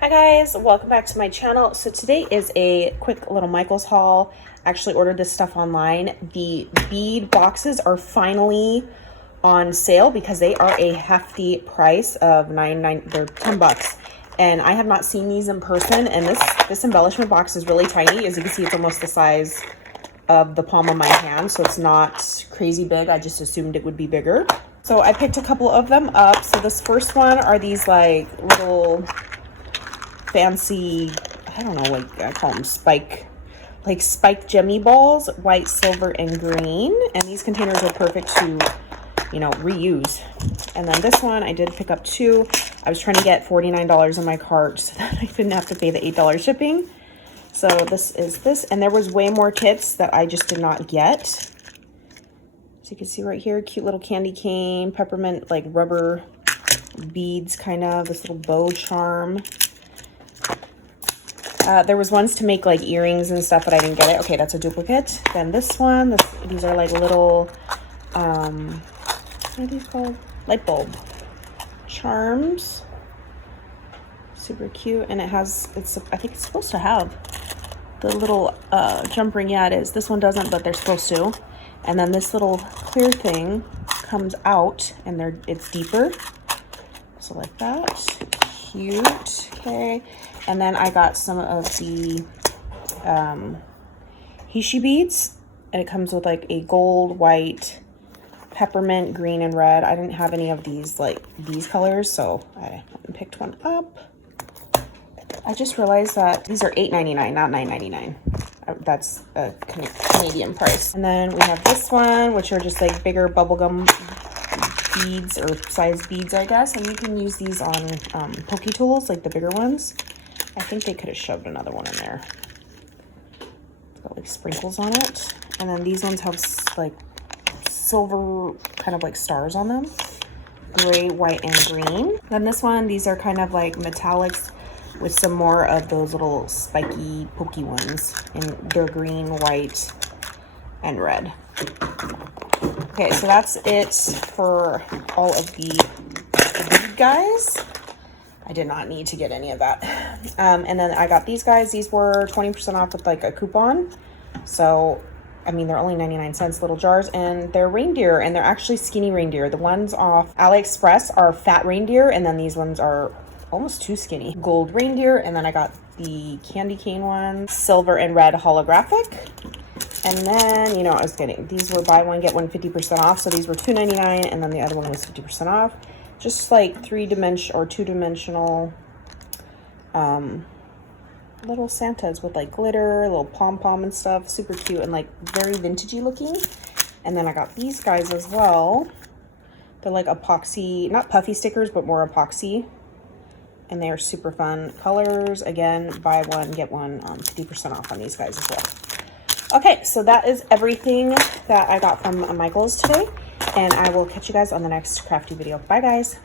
Hi guys, welcome back to my channel. So today is a quick little Michael's haul. I actually ordered this stuff online. The bead boxes are finally on sale because they are a hefty price of they're 10 bucks. And I have not seen these in person, and this embellishment box is really tiny. As you can see, it's almost the size of the palm of my hand, so it's not crazy big. I just assumed it would be bigger. So I picked a couple of them up. So this first one are these like little fancy, I don't know, like I call them spiked gemmy balls, white, silver, and green. And these containers are perfect to, you know, reuse. And then this one, I did pick up two. I was trying to get $49 in my cart so that I didn't have to pay the $8 shipping. So this is this, and there was way more kits that I just did not get. So you can see right here, cute little candy cane, peppermint, like rubber beads, kind of, this little bow charm. There was ones to make like earrings and stuff, but I didn't get it. Okay, that's a duplicate. Then this one, these are like little, what are these called? Light bulb charms. Super cute. And it has, I think it's supposed to have the little jump ring. Yeah, it is. This one doesn't, but they're supposed to. And then this little clear thing comes out, and it's deeper. So like that. Cute. Okay. And then I got some of the Hishi beads, and it comes with like a gold, white, peppermint, green, and red. I didn't have any of these, like these colors, so I picked one up. I just realized that these are $8.99, not $9.99. That's a Canadian price. And then we have this one, which are just like bigger bubblegum beads, or size beads, I guess. And you can use these on pokey tools, like the bigger ones. I think they could have shoved another one in there. It's got like sprinkles on it. And then these ones have like silver kind of like stars on them. Gray, white, and green. Then this one, these are kind of like metallics with some more of those little spiky pokey ones. And they're green, white, and red. Okay, so that's it for all of the bead guys. I did not need to get any of that. And then I got these guys. These were 20% off with like a coupon. So, I mean, they're only 99 cents, little jars, and they're reindeer, and they're actually skinny reindeer. The ones off AliExpress are fat reindeer, and then these ones are almost too skinny. Gold reindeer, and then I got the candy cane one, silver and red holographic. And then, you know, I was getting, these were buy one, get one 50% off. So these were $2.99, and then the other one was 50% off. Just like two-dimensional little Santas with like glitter, little pom-pom and stuff. Super cute and like very vintagey looking. And then I got these guys as well. They're like epoxy, not puffy stickers, but more epoxy. And they're super fun colors. Again, buy one, get one 50% off on these guys as well. Okay, so that is everything that I got from Michael's today. And I will catch you guys on the next crafty video. Bye, guys.